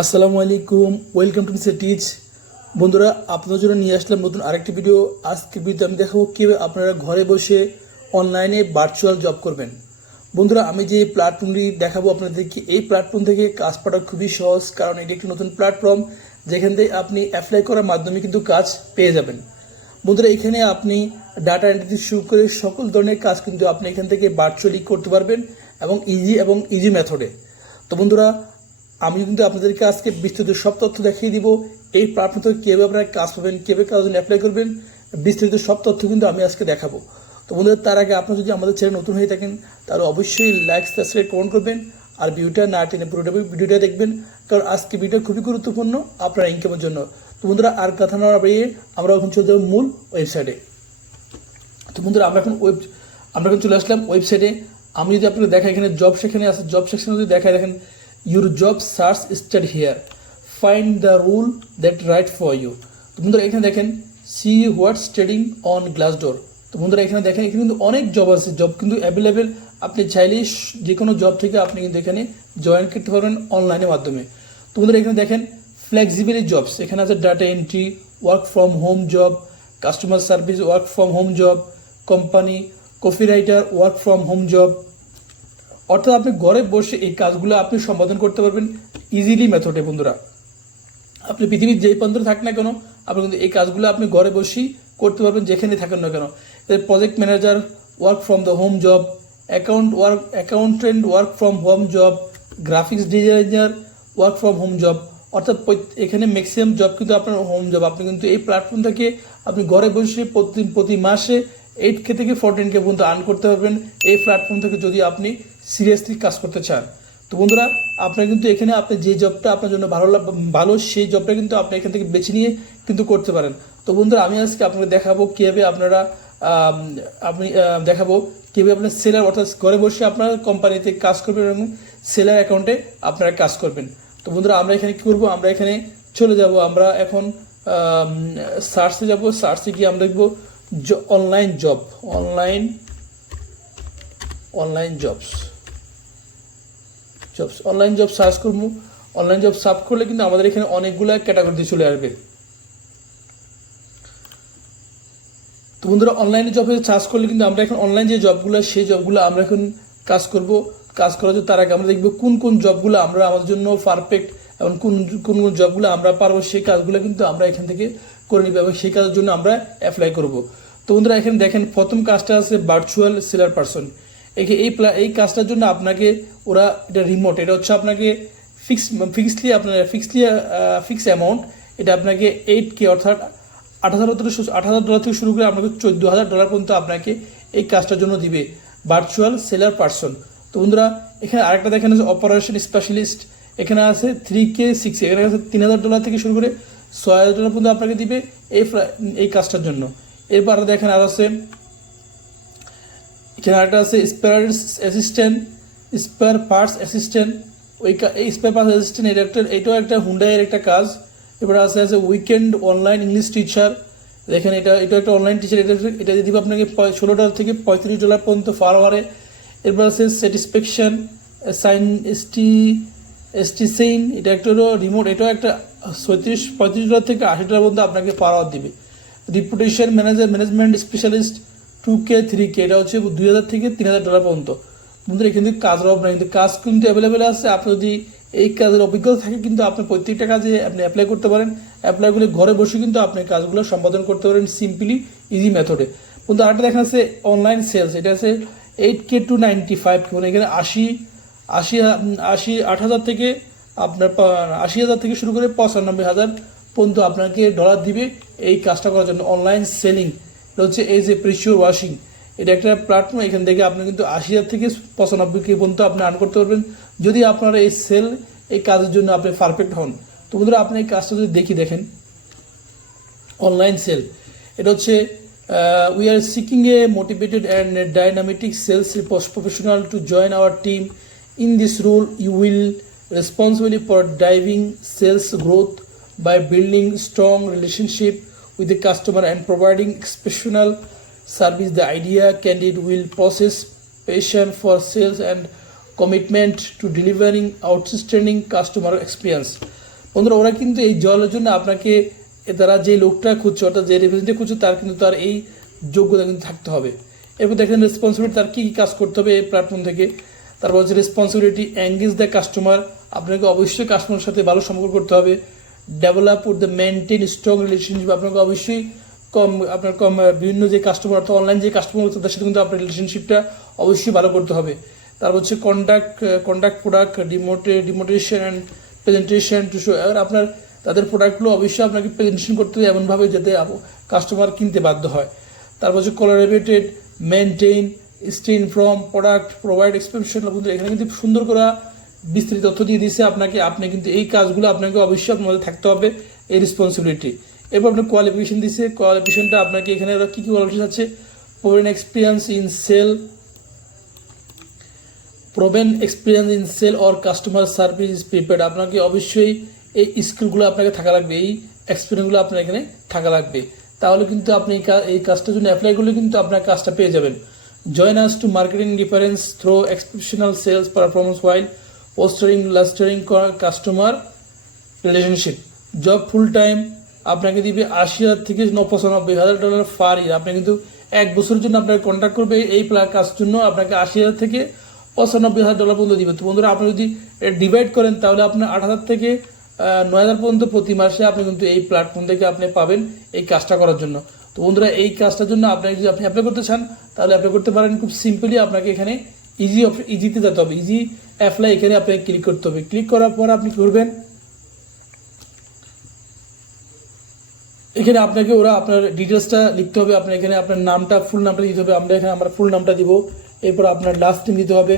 আসসালামু আলাইকুম, welcome to mister teach. বন্ধুরা, আপনাদের জন্য নিয়ে আসলাম নতুন আরেকটি ভিডিও। আজকের ভিডিওতে আমি দেখাবো কীভাবে আপনারা ঘরে বসে অনলাইনে ভার্চুয়াল জব করবেন। বন্ধুরা, আমি যে প্ল্যাটফর্মটি দেখাবো আপনাদেরকে, এই প্ল্যাটফর্ম থেকে কাজ পাওয়া খুবই সহজ, কারণ এটি একটি নতুন প্ল্যাটফর্ম যেখান থেকে আপনি অ্যাপ্লাই করার মাধ্যমে কিন্তু কাজ পেয়ে যাবেন। বন্ধুরা, এখানে আপনি ডাটা এন্ট্রি থেকে শুরু করে সকল ধরনের কাজ কিন্তু আপনি এখান থেকে ভার্চুয়ালি করতে পারবেন এবং ইজি মেথডে। তো বন্ধুরা, আমি কিন্তু আপনাদেরকে আজকে বিস্তারিত সব তথ্য দেখিয়ে দিব। এই প্ল্যাটফর্ম থেকে কীভাবে আপনারা কাজ পাবেন, কীভাবে কাজ জন্য অ্যাপ্লাই করবেন, বিস্তারিত সব তথ্য কিন্তু আমি আজকে দেখাবো। তো বন্ধুরা, তার আগে আপনারা যদি আমাদের চ্যানেল নতুন হয়ে থাকেন তাহলে অবশ্যই লাইক, সাবস্ক্রাইব, কমেন্ট করবেন আর ভিডিওটা না টেনে পুরোটা ভিডিওটা দেখবেন, কারণ আজকে ভিডিও খুবই গুরুত্বপূর্ণ আপনার ইনকামের জন্য। তো বন্ধুরা, আর কথা না বাড়িয়ে আমরা এখন চলে যাবো মূল ওয়েবসাইটে। তো বন্ধুরা, আমরা এখন চলে আসলাম ওয়েবসাইটে। আমি যদি আপনাকে দেখাই, এখানে জব সেখানে আছে, জব সেকশনে যদি দেখায়, দেখেন your job search start here, find the rule that right for you. তো বন্ধুরা, এখানে দেখেন see what's trading on Glassdoor. তো বন্ধুরা, এখানে দেখেন এখানে কিন্তু অনেক জব আছে, জব কিন্তু অ্যাভেলেবেল। আপনি চাইলেই যে কোনো জব থেকে আপনি কিন্তু এখানে জয়েন করতে পারবেন অনলাইনের মাধ্যমে। তো বন্ধুরা, এখানে দেখেন ফ্লেক্সিবিলি জবস, এখানে আছে data entry, work from home job, customer service work from home job, company copywriter work from home job. অর্থাৎ আপনি ঘরে বসে এই কাজগুলো আপনি সম্পাদন করতে পারবেন ইজিলি মেথডে। বন্ধুরা, আপনি পৃথিবীর যেই প্রান্তে থাকেন না কেন, আপনি কিন্তু এই কাজগুলো আপনি ঘরে বসেই করতে পারবেন, যেখানে থাকেন না কেন। Project manager work from the home job, accountant work from home job, graphics designer work from home job. অর্থাৎ এখানে ম্যাক্সিমাম জব কিন্তু আপনার হোম জব। আপনি কিন্তু এই প্ল্যাটফর্ম থেকে আপনি ঘরে বসে প্রতি মাসে 8K থেকে 14K পর্যন্ত আর্ন করতে পারবেন এই প্ল্যাটফর্ম থেকে, যদি আপনি সিরিয়াসলি কাজ করতে চান। তো বন্ধুরা, আপনার কিন্তু এখানে আপনি যে জবটা আপনার জন্য ভালো সেই জবটা কিন্তু আপনি এখান থেকে বেছে নিয়ে কিন্তু করতে পারেন। তো বন্ধুরা, আমি আজকে আপনাকে দেখাবো কীভাবে আপনার সেলার, অর্থাৎ ঘরে বসে আপনার কোম্পানিতে কাজ করবেন এবং সেলার অ্যাকাউন্টে আপনারা কাজ করবেন। তো বন্ধুরা, আমরা এখানে কী করবো, আমরা এখানে চলে যাব, আমরা এখন সার্চে যাব। সার্চে গিয়ে আমরা দেখবো অনলাইন জব সার্চ করবো। অনলাইন জব সার্চ করলে কিন্তু আমাদের এখানে অনেকগুলো ক্যাটাগরিতে চলে আসবে। তো বন্ধুরা, অনলাইনে জবে সার্চ করলে কিন্তু আমরা এখন অনলাইন যে জবগুলো, সেই জবগুলো আমরা এখন কাজ করব। কাজ করার জন্য তার আগে আমরা দেখবো কোন জবগুলো আমরা আমাদের জন্য পারফেক্ট এবং কোন জবগুলো আমরা পারবো, সেই কাজগুলো কিন্তু আমরা এখান থেকে করে নিব এবং সেই কাজের জন্য আমরা অ্যাপ্লাই করব। তো বন্ধুরা, এখানে দেখেন প্রথম কাজটা আছে ভার্চুয়াল সেলার পারসন। এই কাজটার জন্য আপনাকে এটা রিমোট, এটা হচ্ছে আপনাকে ফিক্স অ্যামাউন্ট। এটা আপনাকে 8K অর্থাৎ $8,000 থেকে শুরু করে আপনাকে $14,000 পর্যন্ত আপনাকে এই কাজটার জন্য দিবে, ভার্চুয়াল সেলার পারসন। তো বন্ধুরা, এখানে আরেকটা দেখেন আছে অপারেশন স্পেশালিস্ট, এখানে আছে 3K 6K, এখানে আছে $3,000 থেকে শুরু করে $6,000 পর্যন্ত আপনাকে দিবে এই কাজটার জন্য। এরপর দেখেন আর আছে, এখানে আরেকটা আছে স্পেয়ার পার্টস অ্যাসিস্ট্যান্ট। এই স্পেয়ার পার্টস অ্যাসিস্ট্যান্ট এটাও একটা হুন্ডাইয়ের একটা কাজ। এবার আছে উইকেন্ড অনলাইন ইংলিশ টিচার। দেখেন এটা একটা অনলাইন টিচার, এটা দিবে আপনাকে $16 থেকে $35 পর্যন্ত পার আওয়ারে। এরপর আছে স্যাটিসফ্যাকশন এস্টিসেইন, এটা একটা রিমোট, এটাও একটা $35 থেকে $80 পর্যন্ত আপনাকে পার আওয়ার দিবে। Reputation management specialist 2K 3K, এটা হচ্ছে $2,000 থেকে $3,000 পর্যন্ত। বন্ধুরা, এখানে কাজের অভাব নাই, কিন্তু কাজ কিন্তু অ্যাভেলেবেল আছে। আপনি যদি এই কাজের অভিজ্ঞতা থাকে কিন্তু আপনি প্রত্যেকটা কাজে আপনি অ্যাপ্লাই করতে পারেন। অ্যাপ্লাই করলে ঘরে বসে কিন্তু আপনি কাজগুলো সম্পাদন করতে পারেন সিম্পলি ইজি মেথডে। কিন্তু আরেকটা দেখা যাচ্ছে অনলাইন সেলস, এটা আছে 8K to 95, মানে এখানে 8,000 থেকে আপনার 80,000 থেকে শুরু করে 95,000 পর্যন্ত আপনাকে ডলার দিবে এই কাজটা করার জন্য। অনলাইন সেলিং, এটা হচ্ছে প্রিসিওর ওয়াশিং, এটা একটা প্ল্যাটফর্ম। এখান থেকে আপনি কিন্তু 80,000 থেকে 95K পর্যন্ত আপনি আর্ন করতে পারবেন, যদি আপনার এই কাজের জন্য আপনি পারফেক্ট হন। তো বন্ধুরা, আপনি এই কাজটা যদি দেখেন অনলাইন সেল, এটা হচ্ছে we are seeking a motivated and dynamic sales professional to join our team. In this role you will responsibly for driving sales growth by building strong relationship with the customer and providing exceptional service. The idea candidate will possess passion for sales and commitment to delivering outstanding customer experience. বন্ধুরা ওরা কিন্তু এই জলের জন্য আপনাকে তারা যে লোকটা খুঁজছে অর্থাৎ যে রিপ্রেজেন্টেটিভ খুঁজছে তার কিন্তু তার এই যোগ্যতা কিন্তু থাকতে হবে। এরপর দেখেন রেসপন্সিবিলিটি, তার কী কী কাজ করতে হবে এই প্ল্যাটফর্ম থেকে। তারপর হচ্ছে রেসপন্সিবিলিটি, এঙ্গেজ দ্য কাস্টমার, আপনাকে অবশ্যই কাস্টমারের সাথে ভালো সম্পর্ক করতে হবে। Develop with the maintain strong relationship, আপনাকে অবশ্যই বিভিন্ন যে কাস্টমার অর্থাৎ অনলাইন যে কাস্টমার হচ্ছে তার সাথে কিন্তু আপনার রিলেশনশিপটা অবশ্যই ভালো করতে হবে। তারপর হচ্ছে conduct product demonstration and presentation to show, আর আপনার তাদের প্রোডাক্টগুলো অবশ্যই আপনাকে প্রেজেন্টেশন করতে হবে এমনভাবে যাতে কাস্টমার কিনতে বাধ্য হয়। তারপর হচ্ছে collaborated, maintain, stay inform, product provide expression. কিন্তু এখানে কিন্তু সুন্দর করে বিস্তৃত তথ্য দিয়ে দিয়েছে আপনাকে। আপনি কিন্তু এই কাজগুলো আপনাকে অবশ্যই আপনার মধ্যে থাকতে হবে, এই রেসপন্সিবিলিটি। এরপর আপনার কোয়ালিফিকেশন দিচ্ছে, কোয়ালিফিকেশনটা আপনাকে এখানে ওরা কী কী কোয়ালিফিকেশন আছে, proven experience in sale or customer service prepared, আপনাকে অবশ্যই এই স্কিলগুলো আপনাকে থাকা লাগবে, এই এক্সপিরিয়েন্সগুলো আপনার এখানে থাকা লাগবে। তাহলে কিন্তু আপনি এই কাজটার জন্য অ্যাপ্লাই করলে কিন্তু আপনার কাজটা পেয়ে যাবেন। Join us to marketing difference through exceptional sales performance while lustering customer relationship. Job full time, আপনাকে দিবে $80,000 থেকে $95,000 পার ইয়ার। আপনি কিন্তু 1 বছরের জন্য আপনাকে কন্ট্যাক্ট করবে এই কাজের জন্য, আপনাকে $80,000 থেকে $95,000 পর্যন্ত দিবে। তো বন্ধুরা আপনি যদি ডিভাইড করেন তাহলে আপনার 8,000 থেকে 9,000 পর্যন্ত প্রতি মাসে আপনি কিন্তু এই প্ল্যাটফর্ম থেকে আপনি পাবেন এই কাজটা করার জন্য। তো বন্ধুরা এই কাজটার জন্য যদি আপনি অ্যাপ্লাই করতে চান তাহলে অ্যাপ্লাই করতে পারেন। খুব সিম্পলি আপনাকে এখানে ইজিতে যেতে হবে, ইজি অ্যাপ্লাই, এখানে আপনাকে ক্লিক করতে হবে। ক্লিক করার পর আপনি করবেন, এখানে আপনাকে ওরা আপনার ডিটেলসটা লিখতে হবে। আপনার এখানে আপনার নামটা, ফুল নামটা দিতে হবে। আমরা এখানে আমার ফুল নামটা দিব। এরপর আপনার লাস্ট নেম দিতে হবে,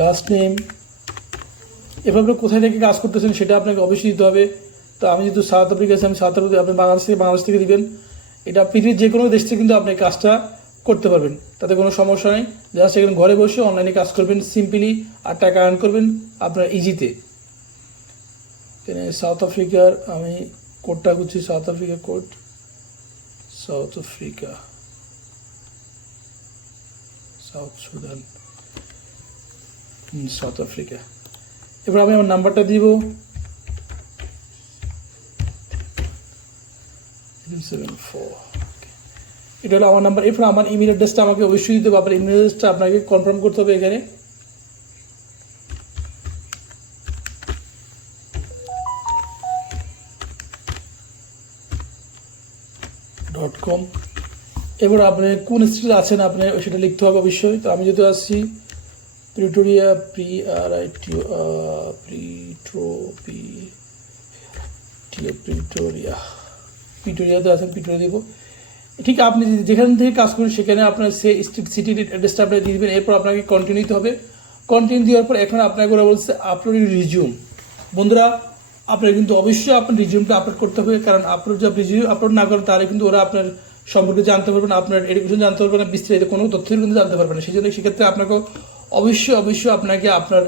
লাস্ট নেম। এরপর আপনি কোথায় থেকে কাজ করতেছেন সেটা আপনাকে অবশ্যই দিতে হবে। তো আমি যেহেতু সাউথ আফ্রিকা আছি, আমি সাউথ আফ্রিকা, আপনি বাংলাদেশ থেকে দিবেন। এটা পৃথিবীর যে কোনো দেশ থেকে কিন্তু আপনি কাজটা করতে পারবেন, তাতে কোনো সমস্যা নেই। জাস্ট এখানে ঘরে বসে অনলাইনে কাজ করবেন সিম্পলি, আর টাকা আর্ন করবেন আপনার ইজিতে। এখানে সাউথ আফ্রিকার আমি কোডটা করছি, south Africa code, south Africa, south Sudan, south Africa. এবার আমি আমার নাম্বারটা দিব 74, এটা হলো আমার নাম্বার। এরপর আমার ইমেল অ্যাড্রেসটা আমাকে অবশ্যই দিতে হবে। আপনার ইমেল অ্যাড্রেসটা আপনাকে কনফার্ম করতে হবে এখানে। .com। এবার আপনি কোন স্টেটে আছেন আপনি সেটা লিখতে হবে অবশ্যই। তো আমি যেহেতু আসছি প্রিটোরিয়া, প্রিটোরিয়াতে আছেন, প্রিটোরিয়া দিব। ঠিক আপনি যেখান থেকে কাজ করেন সেখানে আপনার সিটির অ্যাড্রেসটা আপনি দিয়ে দেবেন। এরপর আপনাকে কন্টিনিউ দিতে হবে। কন্টিনিউ দেওয়ার পর এখন আপনাকে ওরা বলছে আপলোড রিজিউম। বন্ধুরা আপনার কিন্তু অবশ্যই আপনার রিজিউমটা আপলোড করতে হবে, কারণ আপলোড যদি রিজিউম আপলোড না করেন তাহলে কিন্তু ওরা আপনার সম্পর্কে জানতে পারবেন, আপনার এডুকেশন জানতে পারবেন না, বিস্তারিত কোনো তথ্যই কিন্তু জানতে পারবেন না। সেই জন্য সেক্ষেত্রে আপনাকে অবশ্যই আপনাকে আপনার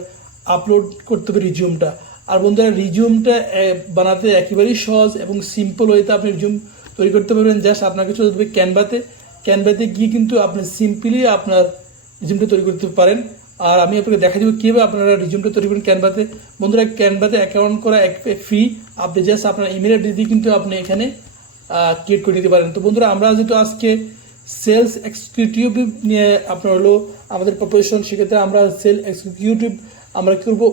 আপলোড করতে হবে রিজিউমটা। আর বন্ধুরা রিজিউমটা বানাতে একেবারেই সহজ এবং সিম্পল ওয়েতে আপনি রিজিউম তৈরি করতে পারবেন। জাস্ট আপনাকে চলে যাবে ক্যানভাতে গিয়ে কিন্তু আপনি সিম্পলি আপনার রিজিউমটা তৈরি করতে পারেন। আর আমি আপনাকে দেখা দেবো কীভাবে আপনারা রিজিউমটা তৈরি করেন ক্যানভাতে। বন্ধুরা ক্যানভাতে অ্যাকাউন্ট করা ফ্রি, আপনি জাস্ট আপনার ইমেল অ্যাড্রেস দিয়ে কিন্তু আপনি এখানে ক্রিয়েট করে নিতে পারেন। তো বন্ধুরা আমরা যেহেতু আজকে সেলস এক্সিকিউটিভ নিয়ে আপনার হলো আমাদের প্রফেশন, সেক্ষেত্রে আমরা সেল এক্সিকিউটিভ আমরা কী করবো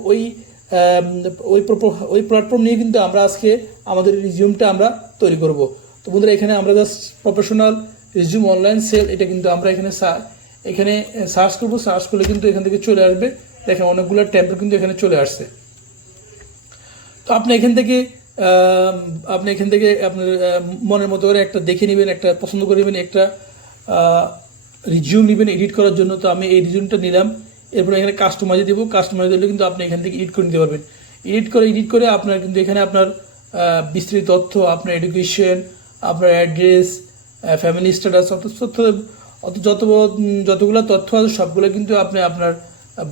ওই প্ল্যাটফর্ম নিয়ে কিন্তু আমরা আজকে আমাদের রিজিউমটা আমরা তৈরি করব। তো বন্ধুরা এখানে আমরা just professional resume online sale, এটা কিন্তু আমরা এখানে সার্চ করবো। সার্চ করলে কিন্তু এখান থেকে চলে আসবে, দেখেন অনেকগুলো ট্যাব কিন্তু এখানে চলে আসছে। তো আপনি এখান থেকে আপনার মনের মতো করে একটা দেখে নেবেন, একটা পছন্দ করে নেবেন, একটা রিজিউম নেবেন এডিট করার জন্য। তো আমি এই রিজিউমটা নিলাম। এরপর এখানে কাস্টমাইজ দেবো। কাস্টমাইজ দিলে কিন্তু আপনি এখান থেকে এডিট করে নিতে পারবেন। এডিট করে আপনার কিন্তু এখানে আপনার বিস্তৃত তথ্য, আপনার এডুকেশন, আপনার অ্যাড্রেস, ফ্যামিলি স্ট্যাটাস, যতগুলো তথ্য আছে সবগুলো কিন্তু আপনি আপনার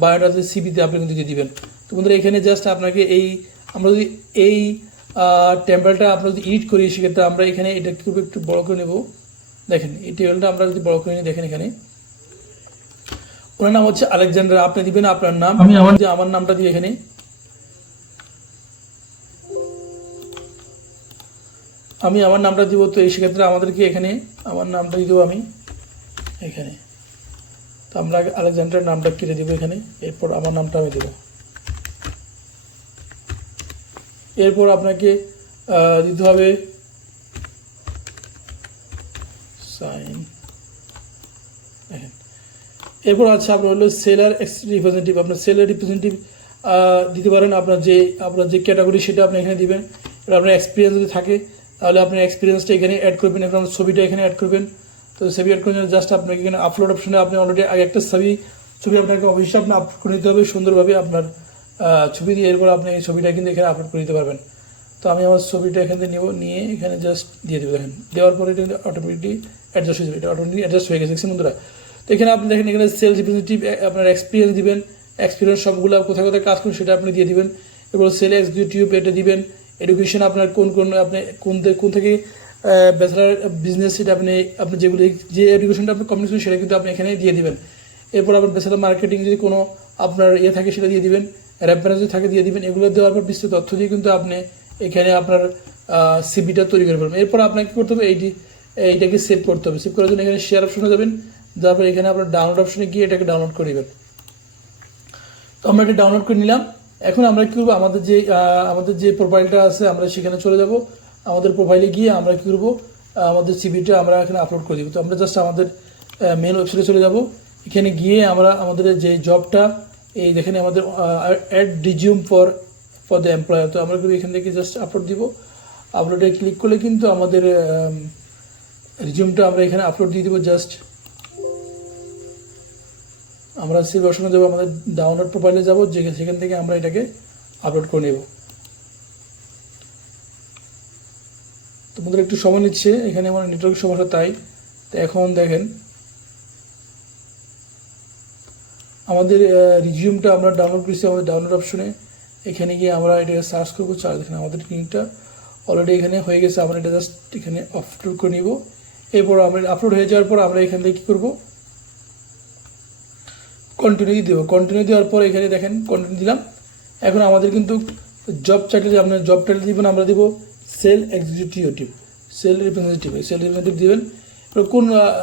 বায়োডাটা সিভিতে আপনি কিন্তু দিয়ে দিবেন। তো বন্ধুরা এখানে জাস্ট আপনাকে আমরা যদি এই টেম্পলেটটা আমরা যদি এডিট করি সেক্ষেত্রে আমরা এখানে এটা খুব একটু বড় করে নেব। দেখেন এই টেবিলটা আমরা যদি বড় করে নিই, দেখেন এখানে ওনার নাম হচ্ছে আলেকজান্ডার। আপনি দিবেন আপনার নাম, যে আমার নামটা দিয়ে এখানে আমি আমার নামটা দিব। তো এই সেক্ষেত্রে আমাদেরকে এখানে আমার নামটা দিয়ে দেবো আমি এখানে। তো আমরা আলেকজান্ডার নামটা কেটে দিব এখানে, এরপর আমার নামটা আমি দেবো। এরপর আপনাকে দিতে হবে সাইন। দেখেন, এরপর আছে আপনার হলো সেলার রিপ্রেজেন্টেটিভ। আপনার সেলার রিপ্রেজেন্টেটিভ দিতে পারেন আপনার যে ক্যাটাগরি সেটা আপনি এখানে দিবেন। এবার আপনার এক্সপিরিয়েন্স যদি থাকে তাহলে আপনার এক্সপিরিয়েন্সটা এখানে অ্যাড করবেন, এবং ছবিটা এখানে অ্যাড করবেন। তো ছবি অ্যাড করার জন্য জাস্ট আপনাকে এখানে আপলোড অপশনে আপনি অলরেডি আগে একটা ছবি আপনাকে অবশ্যই আপনি আপলোড করে নিতে হবে সুন্দরভাবে আপনার ছবি দিয়ে। এরপর আপনি এই ছবিটা কিন্তু এখানে আপলোড করে দিতে পারবেন। তো আমি আমার ছবিটা এখান থেকে নিয়ে এখানে জাস্ট দিয়ে দেবো। দেখেন, দেওয়ার পরে এটা অটোমেটিকলি অ্যাডজাস্ট হয়ে যাবে। এটা অটোমেটিকলি অ্যাডজাস্ট হয়ে গেছে দেখছেন বন্ধুরা। তো এখানে আপনি দেখেন, এখানে সেলস রিপ্রেজেন্টেটিভ আপনার এক্সপিরিয়েন্স দিবেন, এক্সপিরিয়েন্স সবগুলো কোথায় কোথায় কাজ করুন সেটা আপনি দিয়ে দিবেন। এরপর সেল এক্সিকিউটিভ এটা দিবেন। এডুকেশন আপনার আপনি কোন থেকে ব্যাচেলার বিজনেস সেটা আপনি যে এডুকেশনটা আপনি কমপ্লিট করেন সেটা কিন্তু আপনি এখানে দিয়ে দিবেন। এরপর আপনার ব্যাচেলার মার্কেটিং যদি কোনো আপনার থাকে সেটা দিয়ে দিবেন, রেফারেন্স যদি থাকে দিয়ে দিবেন। এগুলো দেওয়ার পর বিস্তৃত তথ্য দিয়ে কিন্তু আপনি এখানে আপনার সিভিটা তৈরি করে ফেলবেন। এরপর আপনাকে কী করতে হবে, এইটাকে সেভ করতে হবে। সেভ করার জন্য এখানে শেয়ার অপশনে যাবেন, তারপর এখানে আপনার ডাউনলোড অপশনে গিয়ে এটাকে ডাউনলোড করে নেবেন। তো আমরা এটা ডাউনলোড করে নিলাম। এখন আমরা কী করবো, আমাদের যে প্রোফাইলটা আছে আমরা সেখানে চলে যাব। আমাদের প্রোফাইলে গিয়ে আমরা কী করবো, আমাদের সিভিটা আমরা এখানে আপলোড করে দেবো। তো আমরা জাস্ট আমাদের মেন ওয়েবসাইটে চলে যাব। এখানে গিয়ে আমরা আমাদের যে জবটা এই দেখেন আমাদের add resume for the employer. তো আমরা এখান থেকে জাস্ট আপলোড দিব। আপলোডে ক্লিক করলে কিন্তু আমাদের রিজিউমটা আমরা এখানে আপলোড দিয়ে দিব। জাস্ট আমরা সেই অপশনে যাবো, আমাদের ডাউনলোড প্রোফাইলে যাবো, সেখান থেকে আমরা এটাকে আপলোড করে নেব। তো আমাদের একটু সময় নিচ্ছে, এখানে আমার নেটওয়ার্ক সমস্যা তাই। তো এখন দেখেন আমাদের রিজিউমটা আমরা ডাউনলোড করেছি আমাদের ডাউনলোড অপশনে। এখানে গিয়ে আমরা এটাকে সার্চ করবো। দেখেন আমাদের লিঙ্কটা অলরেডি এখানে হয়ে গেছে। আমরা এটা জাস্ট এখানে আপলোড করে নিব। এরপর আমরা আপলোড হয়ে যাওয়ার পর আমরা এখান থেকে কী করবো, কন্টিনিউ দেবো। কন্টিনিউ দেওয়ার পর এখানে দেখেন কন্টিনিউ দিলাম। এখন আমাদের কিন্তু জব টাইটেল, আপনার জব টাইটেল দিবেন, আমরা দেবো সেল এক্সিকিউটিভ, সেল রিপ্রেজেন্টেটিভ দিবেন। এবার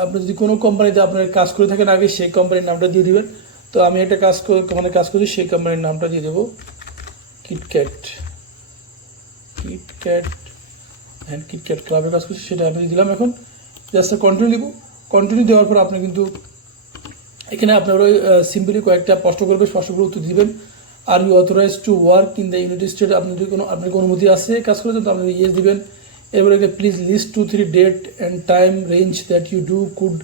আপনি যদি কোনো কোম্পানিতে আপনার কাজ করে থাকেন আগে, সেই কোম্পানির নামটা দিয়ে দিবেন। তো আমি একটা কাজ করছি, সেই কোম্পানির নামটা দিয়ে দেবো কিটক্যাট ক্লাবে কাজ করছি, সেটা আমি দিয়ে দিলাম। এখন জাস্ট কন্টিনিউ দিব। কন্টিনিউ দেওয়ার পর আপনি কিন্তু এখানে আপনারা সিম্পলি কয়েকটা প্রশ্ন করবে, প্রশ্নগুলো উত্তর দিবেন। Are you authorize to work in the United State. আপনার কোনো অনুমতি আছে কাজ করার জন্য, তো আপনি ইয়েস দিবেন। এরপরে please list 2-3 date and time range that you do could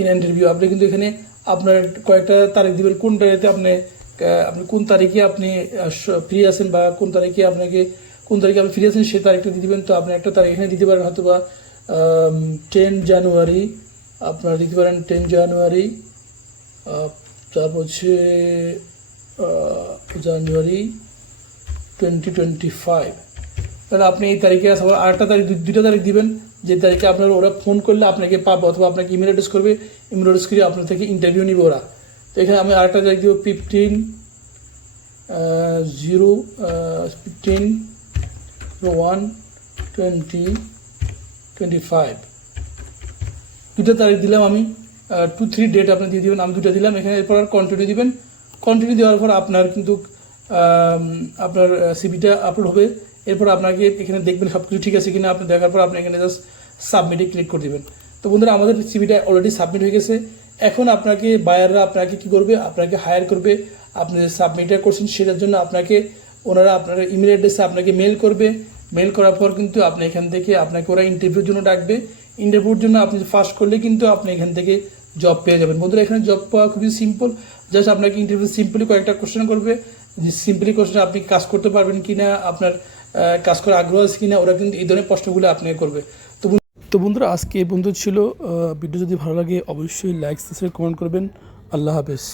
in interview. আপনি কিন্তু এখানে আপনার কয়েকটা তারিখ দিবেন, কোন তারিখে আপনি কোন তারিখে আপনি ফ্রি আছেন, বা কোন তারিখে আপনি ফ্রি আছেন সেই তারিখটা দিয়ে দিবেন। তো আপনি একটা তারিখ এখানে দিতে পারেন, হয়তো বা 10 জানুয়ারি আপনারা দিতে পারেন, 10 জানুয়ারি। তারপর হচ্ছে জানুয়ারি 2025। তাহলে আপনি এই তারিখে আবার আরেকটা তারিখ, দুইটা তারিখ দিবেন, যে তারিখে আপনার ওরা ফোন করলে আপনাকে পাবে, অথবা আপনাকে ইমেল অ্যাড্রেস করবে, ইমেল অ্যাড্রেস করে আপনার থেকে ইন্টারভিউ নিবে ওরা। তো এখানে আমি আরেকটা তারিখ দিব 15/01/2025। দুটো তারিখ দিলাম আমি, 2-3 ডেট আপনি দিয়ে দেবেন, আমি দুটো দিলাম এখানে। এরপর আর কন্টিনিউ দিবেন। কন্টিনিউ দেওয়ার পর আপনার কিন্তু আপনার সিভিটা আপলোড হবে। এরপর আপনাকে এখানে দেখবেন সব কিছু ঠিক আছে কিনা। আপনি দেখার পর আপনি এখানে জাস্ট সাবমিটে ক্লিক করে দেবেন। তো বন্ধুরা, আমাদের সিভিটা অলরেডি সাবমিট হয়ে গেছে। এখন আপনাকে বায়াররা আপনাকে কী করবে, আপনাকে হায়ার করবে। আপনি যে সাবমিটটা করছেন সেটার জন্য ওনারা আপনার ইমেল অ্যাড্রেসে আপনাকে মেল করবে। মেল করার পর কিন্তু আপনি এখান থেকে আপনাকে ওরা ইন্টারভিউর জন্য ডাকবে। ইন্টারভিউর জন্য আপনি পাস করলে কিন্তু আপনি এখান থেকে জব পেয়ে যাবেন। বন্ধুরা, এখানে জব পাওয়া খুবই সিম্পল। জাস্ট আপনাকে ইন্টারভিউ সিম্পলি কয়েকটা কোশ্চেন করবে, যে সিম্পলি কোশ্চেন আপনি কাজ করতে পারবেন কিনা, আপনার কাজ করার আগ্রহ আছে কিনা, ওরা কিন্তু এই ধরনের প্রশ্নগুলো আপনাকে করবে। তো বন্ধুরা, আজকে এই বন্ধু ছিল। ভিডিও যদি ভালো লাগে অবশ্যই লাইক, সাবস্ক্রাইব, কমেন্ট করবেন। আল্লাহ হাফেজ।